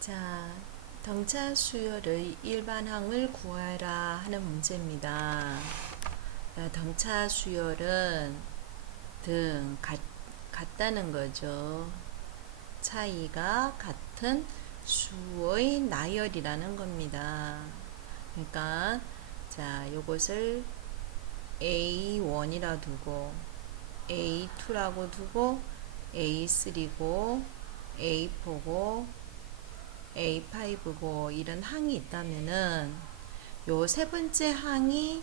자, 등차 수열의 일반항을 구하라 하는 문제입니다. 등차 수열은 같다는 거죠. 차이가 같은 수의 나열이라는 겁니다. 그러니까 자, 요것을 A1이라 두고 A2라고 두고 A3고 A4고 A5고 이런 항이 있다면은 요 세 번째 항이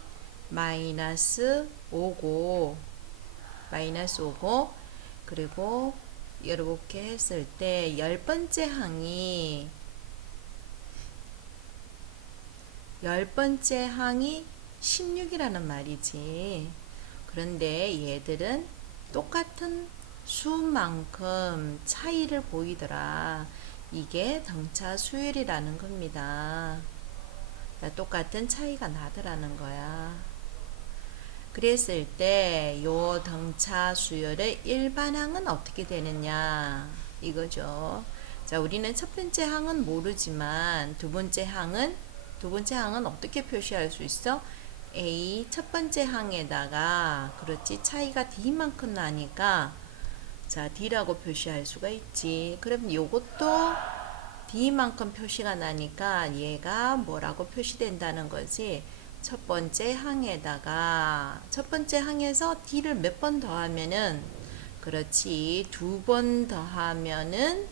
마이너스 5고 그리고 이렇게 했을 때 열 번째 항이 16이라는 말이지. 그런데 얘들은 똑같은 수만큼 차이를 보이더라. 이게 등차 수열이라는 겁니다. 똑같은 차이가 나더라는 거야. 그랬을 때 요 등차 수열의 일반항은 어떻게 되느냐 이거죠. 자, 우리는 첫 번째 항은 모르지만 두 번째 항은 어떻게 표시할 수 있어? A 첫 번째 항에다가 그렇지 차이가 D만큼 나니까 자, D라고 표시할 수가 있지. 그럼 요것도 D만큼 표시가 나니까 얘가 뭐라고 표시된다는 거지. 첫 번째 항에다가 첫 번째 항에서 D를 몇 번 더하면은 그렇지 두 번 더하면은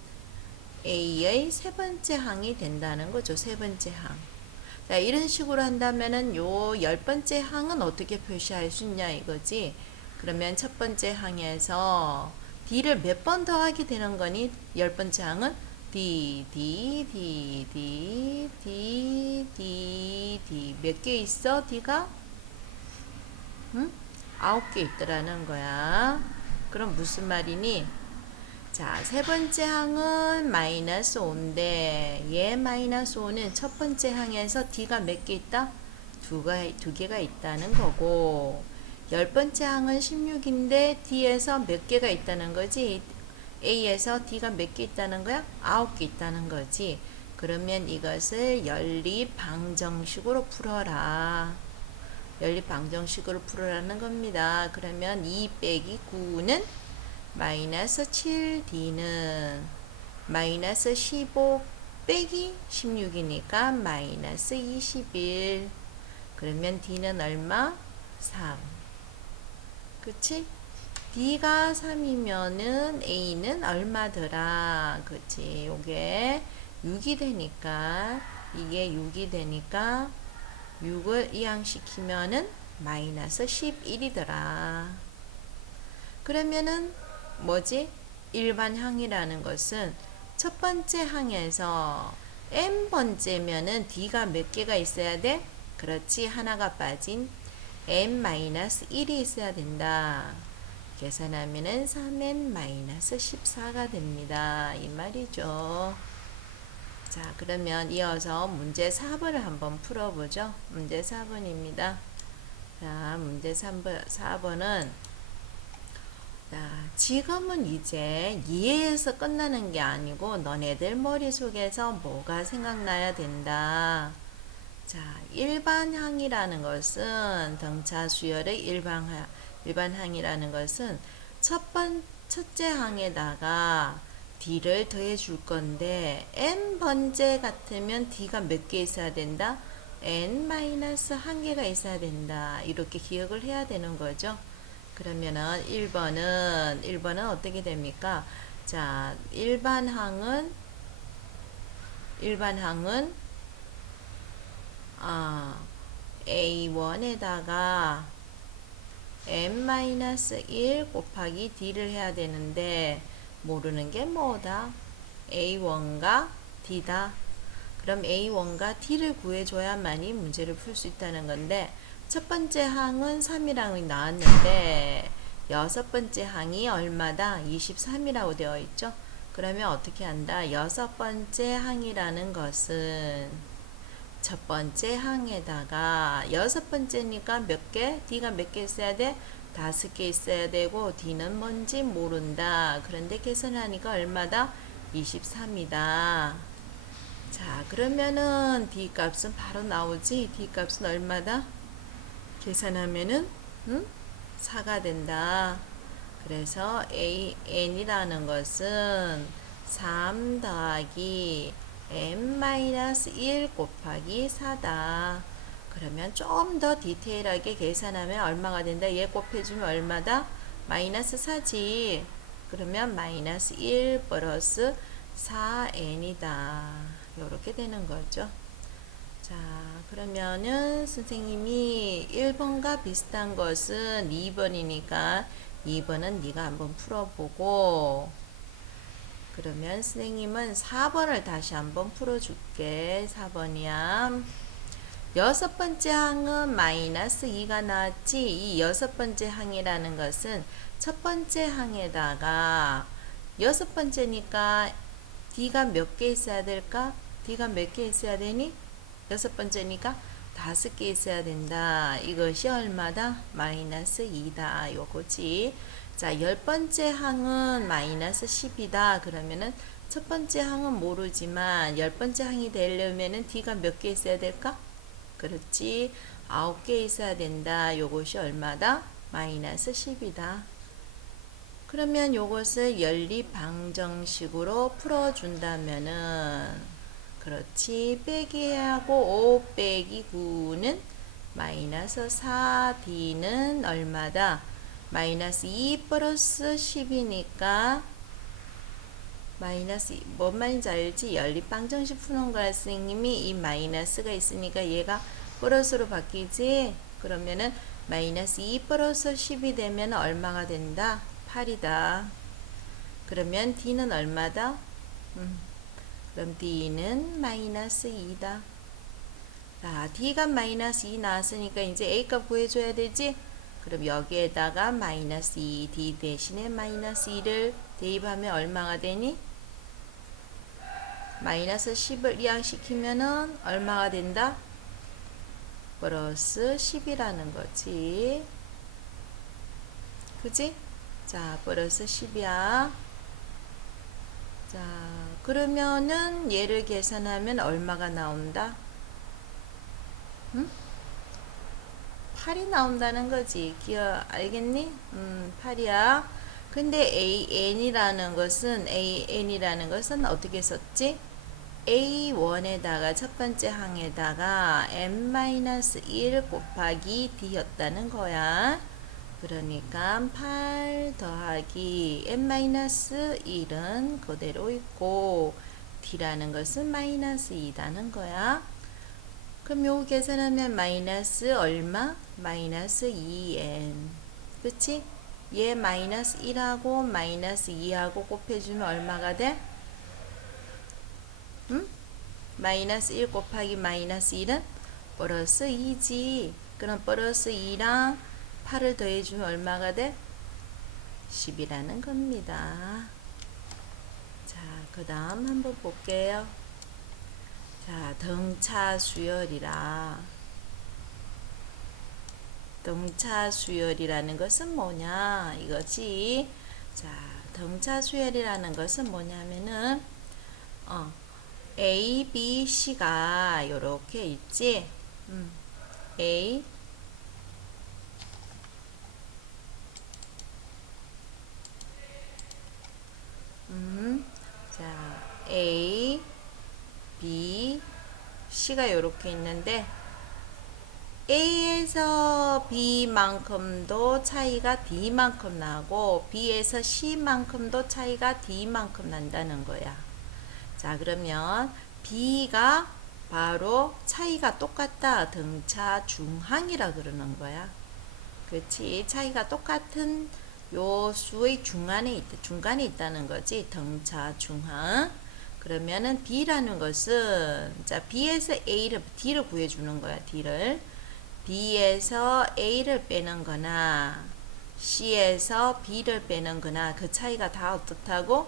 A의 세 번째 항이 된다는 거죠. 세 번째 항. 자, 이런 식으로 한다면은 요 열 번째 항은 어떻게 표시할 수 있냐 이거지. 그러면 첫 번째 항에서 D를 몇 번 더하게 되는 거니? 열 번째 항은 D 몇 개 있어? D가? 응? 9개 있더라는 거야. 그럼 무슨 말이니? 자, 세 번째 항은 마이너스 5인데 얘 마이너스 5는 첫 번째 항에서 D가 몇 개 있다? 두 개가 있다는 거고 열 번째 항은 16인데 D에서 몇 개가 있다는 거지? A에서 D가 몇 개 있다는 거야? 9개 있다는 거지. 그러면 이것을 연립방정식으로 풀어라. 연립방정식으로 풀어라는 겁니다. 그러면 2 빼기 9는 마이너스 7D는 마이너스 15 빼기 16이니까 마이너스 21. 그러면 D는 얼마? 3. 그치? D가 3이면은 A는 얼마더라? 그치? 요게 6이 되니까, 이게 6이 되니까, 6을 이항시키면은 마이너스 11이더라. 그러면은 뭐지? 일반항이라는 것은 첫 번째 항에서 n번째면은 D가 몇 개가 있어야 돼? 그렇지, 하나가 빠진 n-1이 있어야 된다. 계산하면은 3n-14가 됩니다. 이 말이죠. 자, 그러면 이어서 문제 4번을 한번 풀어보죠. 문제 4번입니다. 자, 문제 4번은 자, 지금은 이제 이해해서 끝나는 게 아니고 너네들 머릿속에서 뭐가 생각나야 된다. 자, 일반항이라는 것은 등차 수열의 일반항이라는 것은 첫째 항에다가 D를 더해 줄 건데 n번째 같으면 D가 몇 개 있어야 된다? n-1개가 있어야 된다. 이렇게 기억을 해야 되는 거죠. 그러면은 1번은 어떻게 됩니까? 자, 일반항은 A1에다가 n-1 곱하기 D를 해야 되는데 모르는 게 뭐다? A1과 D다. 그럼 A1과 D를 구해줘야만이 문제를 풀 수 있다는 건데 첫 번째 항은 3이라고 나왔는데 여섯 번째 항이 얼마다? 23이라고 되어 있죠. 그러면 어떻게 한다? 여섯 번째 항이라는 것은 첫 번째 항에다가 여섯 번째니까 몇 개? D가 몇 개 있어야 돼? 5개 있어야 되고 D는 뭔지 모른다. 그런데 계산하니까 얼마다? 23이다. 자, 그러면은 D 값은 바로 나오지. D 값은 얼마다? 계산하면은 4가 된다. 그래서 n이라는 것은 3 더하기 n-1 곱하기 4다. 그러면 좀 더 디테일하게 계산하면 얼마가 된다? 얘 곱해주면 얼마다? 마이너스 4지. 그러면 마이너스 1 플러스 4n이다. 이렇게 되는 거죠. 자, 그러면은 선생님이 1번과 비슷한 것은 2번이니까 2번은 네가 한번 풀어보고, 그러면 선생님은 4번을 다시 한번 풀어줄게. 4번이야. 여섯 번째 항은 마이너스 2가 나왔지. 이 여섯 번째 항이라는 것은 첫 번째 항에다가 여섯 번째니까 D가 몇 개 있어야 될까? D가 몇 개 있어야 되니? 여섯 번째니까 5개 있어야 된다. 이것이 얼마다? 마이너스 2다. 요거지. 자, 열 번째 항은 마이너스 10이다. 그러면은 첫 번째 항은 모르지만 열 번째 항이 되려면은 D가 몇 개 있어야 될까? 그렇지. 9개 있어야 된다. 요것이 얼마다? 마이너스 10이다. 그러면 요것을 연립 방정식으로 풀어준다면은, 그렇지. 빼기 하고 5 빼기 9는 마이너스 4D는 얼마다? 마이너스 2 플러스 10이니까 마이너스, 뭔 말인지 알지? 연립 방정식 푸는 거야. 선생님이 이 마이너스가 있으니까 얘가 플러스로 바뀌지? 그러면은 마이너스 2 플러스 10이 되면 얼마가 된다? 8이다. 그러면 D는 얼마다? 그럼 D는 마이너스 2다. 자, D가 마이너스 2 나왔으니까 이제 A값 구해줘야 되지? 그럼 여기에다가 마이너스 2, D 대신에 마이너스 2를 대입하면 얼마가 되니? 마이너스 10을 이항시키면은 얼마가 된다? 플러스 10이라는 거지. 그지? 자, 플러스 10이야. 자, 그러면은 얘를 계산하면 얼마가 나온다? 응? 8이 나온다는 거지. 알겠니? 8이야. 근데 an이라는 것은 어떻게 썼지? A1에다가 첫 번째 항에다가 n-1 곱하기 D였다는 거야. 그러니까 8 더하기 n-1은 그대로 있고 D라는 것은 마이너스 2다는 거야. 그럼 요거 계산하면 마이너스 얼마? 마이너스 2n. 그치? 얘 마이너스 1하고 마이너스 2하고 곱해주면 얼마가 돼? 응? 마이너스 1 곱하기 마이너스 1은 플러스 2지. 그럼 플러스 2랑 8을 더해주면 얼마가 돼? 10이라는 겁니다. 자, 그 다음 한번 볼게요. 자, 등차 수열이라. 등차 수열이라는 것은 뭐냐? 이거지. 자, 등차 수열이라는 것은 뭐냐면은, A, B, C가 요렇게 있지. A, 자, A, B, C가 요렇게 있는데 A에서 B만큼도 차이가 D만큼 나고 B에서 C만큼도 차이가 D만큼 난다는 거야. 자, 그러면 B가 바로 차이가 똑같다. 등차 중항이라 그러는 거야. 그렇지. 차이가 똑같은 요 수의 중간에 있다는 거지. 등차 중항. 그러면은 B라는 것은, 자, B에서 D를 구해주는 거야. D를. B에서 A를 빼는 거나 C에서 B를 빼는 거나 그 차이가 다 어떻다고?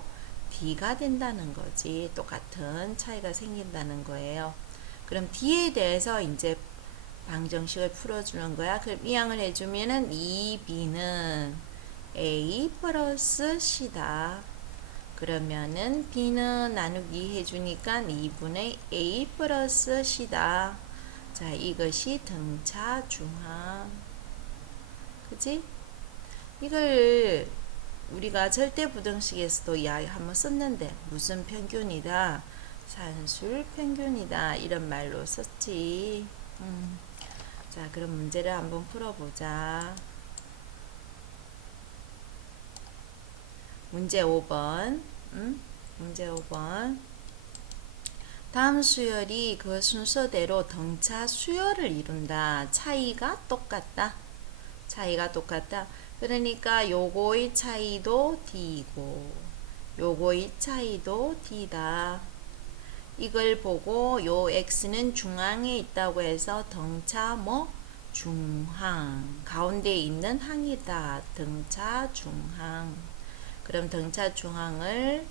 D가 된다는 거지. 똑같은 차이가 생긴다는 거예요. 그럼 D에 대해서 이제 방정식을 풀어주는 거야. 그럼 이항을 해주면은 2B는 A 플러스 C다. 그러면은 b는 나누기 해주니까 2분의 a 플러스 c다. 자, 이것이 등차 중항. 그지? 이걸 우리가 절대부등식에서도 한번 썼는데 무슨 평균이다? 산술 평균이다. 이런 말로 썼지. 자, 그럼 문제를 한번 풀어보자. 문제 5번. 문제 5번. 다음 수열이 그 순서대로 등차 수열을 이룬다. 차이가 똑같다. 차이가 똑같다. 그러니까 요거의 차이도 D이고 요거의 차이도 D다. 이걸 보고 요 X는 중앙에 있다고 해서 등차 뭐? 중항. 가운데 있는 항이다. 등차 중항. 그럼 등차 중항을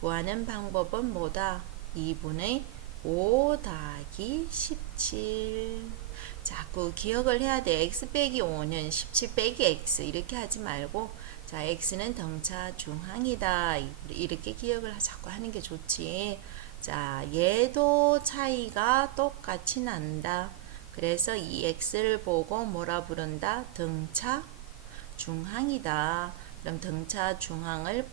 구하는 방법은 뭐다? 2분의 5 더하기 17. 자꾸 기억을 해야 돼. x 빼기 5는 17 빼기 x 이렇게 하지 말고 자, x는 등차 중항이다. 이렇게 기억을 자꾸 하는 게 좋지. 자, 얘도 차이가 똑같이 난다. 그래서 이 x를 보고 뭐라 부른다? 등차 중항이다. 그럼 등차 중항을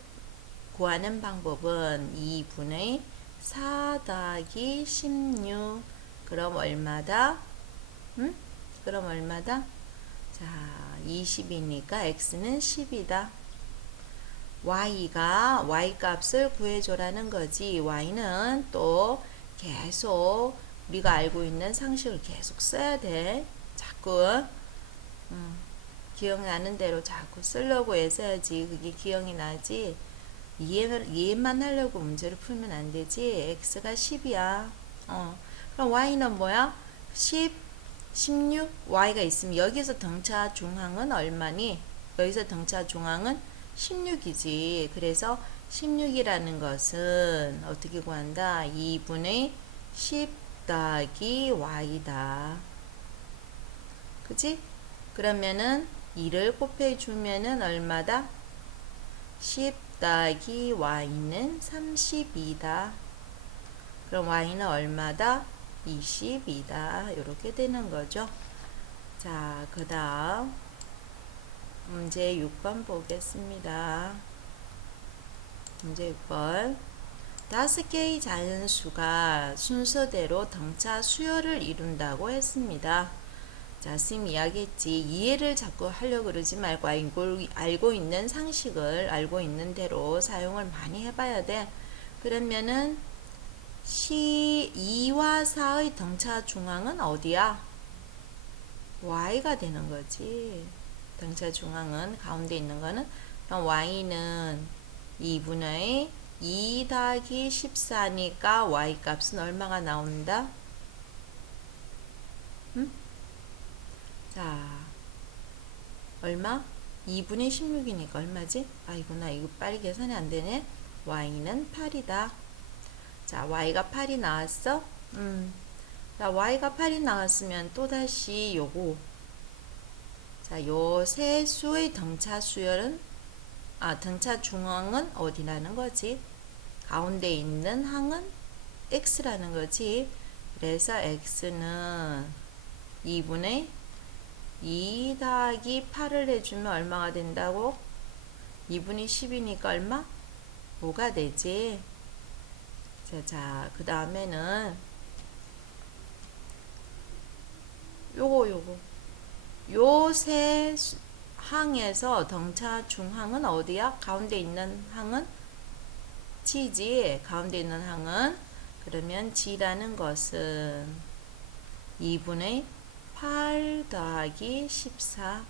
구하는 방법은 2분의 4 더하기 16. 그럼 얼마다? 그럼 얼마다? 자, 20이니까 x는 10이다. y가 y 값을 구해줘라는 거지. y는 또 계속 우리가 알고 있는 상식을 계속 써야 돼. 자꾸 기억나는 대로 자꾸 쓰려고 애써야지 그게 기억이 나지. 이해만 하려고 문제를 풀면 안 되지. x가 10이야. 그럼 y는 뭐야? 10, 16, y가 있으면 여기서 등차 중항은 얼마니? 여기서 등차 중항은 16이지. 그래서 16이라는 것은 어떻게 구한다? 2분의 10 더하기 y다. 그치? 그러면은 2를 곱해주면은 얼마다? 10 더하기 y는 32다. 그럼 y는 얼마다? 20이다. 이렇게 되는 거죠. 자, 그 다음 문제 6번 보겠습니다. 문제 6번. 5개의 자연수가 순서대로 등차 수열을 이룬다고 했습니다. 자, 쌤이 이야기했지. 이해를 자꾸 하려고 그러지 말고 알고 있는 상식을 알고 있는 대로 사용을 많이 해봐야 돼. 그러면은 2와 4의 등차 중앙은 어디야? y가 되는 거지. 등차 중앙은 가운데 있는 거는 그럼 y는 2분의 2 더하기 14니까 y 값은 얼마가 나온다? 자, 얼마? 2분의 16이니까 얼마지? 아이고, 나 이거 빨리 계산이 안 되네. y는 8이다. 자, y가 8이 나왔어? 자, y가 8이 나왔으면 또다시 요거. 자, 요 세 수의 등차 수열은, 등차 중앙은 어디라는 거지? 가운데 있는 항은 x라는 거지. 그래서 x는 2분의 2 더하기 8을 해주면 얼마가 된다고? 2분의 10이니까 얼마? 5가 되지. 자, 그 다음에는 요거 요 세 항에서 등차 중항은 어디야? 가운데 있는 항은 G지. 가운데 있는 항은 그러면 G라는 것은 2분의 8 더하기 14.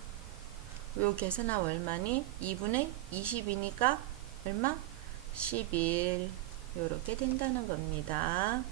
요 계산하면 얼마니? 2분의 20이니까 얼마? 11. 요렇게 된다는 겁니다.